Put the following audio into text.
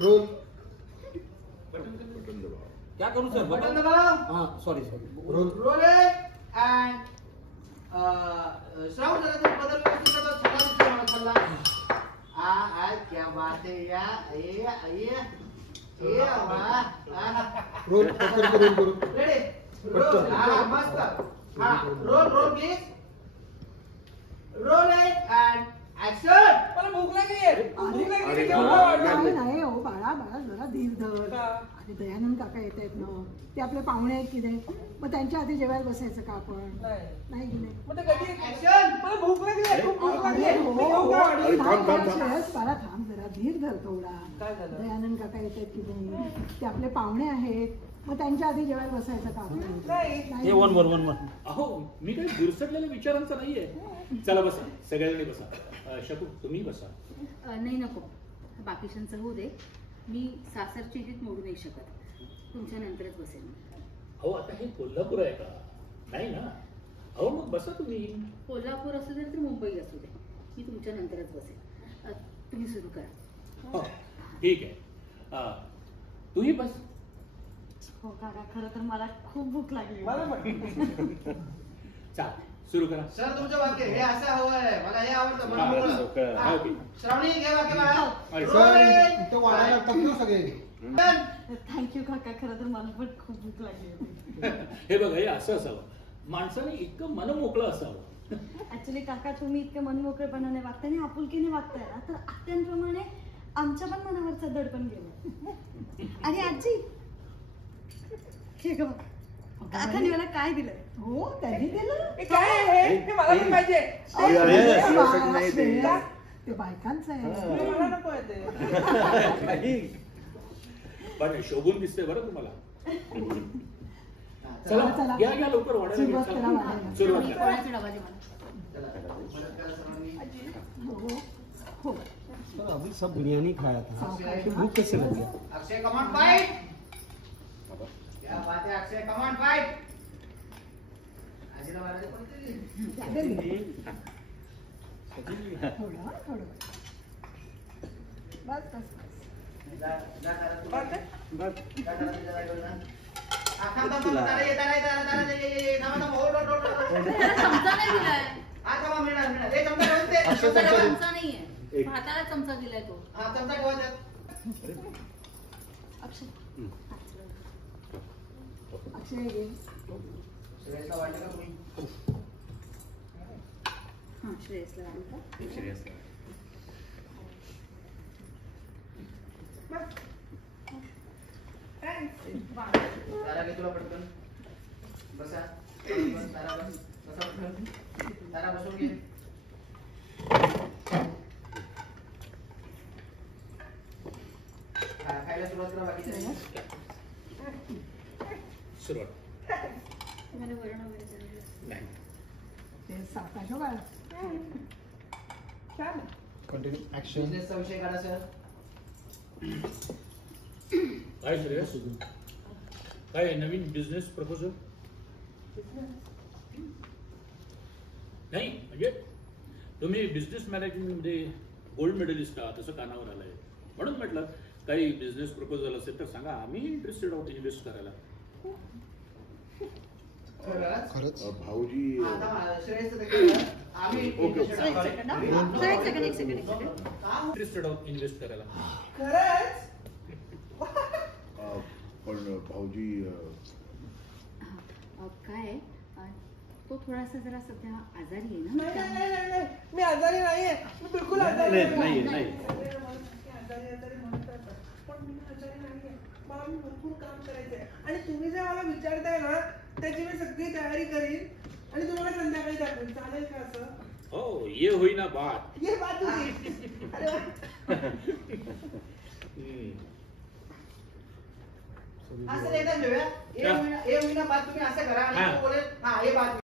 Role button दबाओ। क्या करूं सर? बटन दबाओ। हाँ sorry sorry. Roll and Shravan जरा तो बदल व्यवस्थित करतो छल्ला दिसतो मला छल्ला। आज क्या बात है यार ये वाह रोल पटकन रोल करू रेडी रोल हां मस्त हां roll please roll and action. मला भूक लागली अरे नाही नाही हो बाळा बाळा जरा धीर धर. अरे दयानंद काका येत आहेत ना, ते आपले पाहुणे आहेत की नाही, मग त्यांच्या आधी जेवायला बसायचं का आपण? नाही की नाही? मग ते कधी एक्शन। मला भूक लागली खूप भूक लागली. अरे हो, हो, अरे थांब, थांब, थांब. श्रेयस, बाळा थांब जरा धीर धर थोडा. काय झालं? दयानंद काका येत आहेत की नाही, ते आपले पाहुणे आहेत, मग त्यांच्या आधी जेवायला बसायचं का आपण? नाही. हे वन. अहो मी काही बिरसटलेल्या विचारांचा नाहीये. चला बसा, सगळ्यांनी बसा. शकू तुम्ही बसा. नाही नको, बाकीच्यांचं होऊ दे. मी सासरची जीत मोडू नाही शकत. तुमच्या नंतरच बसेल. अहो आता हे कोल्हापूर आहे का? नाही ना. अहो मग बसा तुम्ही. कोल्हापूर असू दे तर मुंबई असू दे, मी तुमच्या नंतरच बसेल. तुम्ही सुरू करा. हो ठीक आहे. तुम्ही बस. हो काका, खरं तर मला खूप भूक लागली. मला पण. चाल सुरू करा. सर तुमचं वाक्य हे असं हवंय, मला हे आवडतं मला हा, मोकळं. लवकर. हा. ओके. श्रावणी घे वाक्य बाळा. सर इथं वाढायला टाकतो सगळे. थँक्यू काका, खरं तर मला पण खूप भूक लागली होती. हे बघा हे असं असावं. माणसाने इतकं मन मोकळं असावं. ऍक्च्युली काका, तुम्ही इतक्या मनमोकळेपणाने वागताय आणि आपुलकीने वागताय ना, तर आत्यांप्रमाणे आमच्या पण मनावरचं दडपण गेलं. आणि आजी हे गं, काकाने मला काय दिलं? हो त्यांनी दिलं. हे काय आहे हे मला पण पाहिजे. अरे, तुझ्यासाठी नाही ते. ते बायकांचं आहे. मला नको आहे ते. पण शोभून दिसते बरं तुम्हाला. चला. चला घ्या लवकर वाढायला सुरुवात घ्या. करा चला. वाढायला. सुरुवात श्रावणी, करा. पोळ्याचा डबा दे मला. चला मदत करा सर्वांनी. हो सर अभी सब बिरयानी खाया था, सावकाश. तो भूख कैसे लग गया? अक्षय कमांड फाइट। क्या बात है अक्षय कमांड फाइट। आजीला मारायला पडते. थोडं बस जा करा तू. बस. जा करा तुझ्या जागेवर जा. थांब तारे थांबा hold. चमचा नाही दिलाय. थांबा मिळणार हे चमचा ठेवून ते. अक्षय चमचा ठेवा. चमचा नाहीये, भाताला चमचा दिलाय तो. हा चमचा ठेवा त्यात. अक्षय अक्षय घे. श्रेयसला वाटलं का कोणी? हा श्रेयसला आणता. तारा घे तुला पटकन. बसा. बस तारा बस. बसा पटकन. तारा बसून घे. खायला सुरुवात करा बाकीच्या. सुरुवात. तुम्हाला वरण वगैरे करायचं? नाही. ते सावकाश हो बाळा. छान. Continue action. बिझनेसचा विषय काढा सर. काय श्रेयस? काय नवीन बिझनेस प्रपोजल? नाही म्हणजे तुम्ही बिझनेस मॅनेजमेंट मध्ये गोल्ड मेडलिस्ट आहात असं कानावर आलंय, म्हणून म्हटलं काही बिझनेस प्रपोजल असेल तर सांगा. आम्ही इंटरेस्टेड आहोत इन्व्हेस्ट करायला. खरंच भाऊजी आता श्रेयसचं ते केलं. आम्ही ओके. interested आहोत. एक सेकंड. इंटरेस्टेड आहोत इन्व्हेस्ट करायला. खरंच. पण भाऊजी काय आहे, तो थोडासा जरा सध्या आजारी आहे ना. नाही. मी आजारी नाहीये. मी बिलकुल आजारी नाही. आजारी म्हणतात, पण मी आजारी नाहीये. मला भरपूर काम करायचंय आणि तुम्ही जे मला विचारताय ना त्याची मी सगळी तयारी करीन आणि तुम्हाला संध्याकाळी दाखवेन. चालेल का असं? हो ये होईना बात. ये बात होती. अरे वा. असं एकदा घेऊया. ए महिना बाद तुम्ही असं करा आणि हा. तो बोलेल हा हे बाद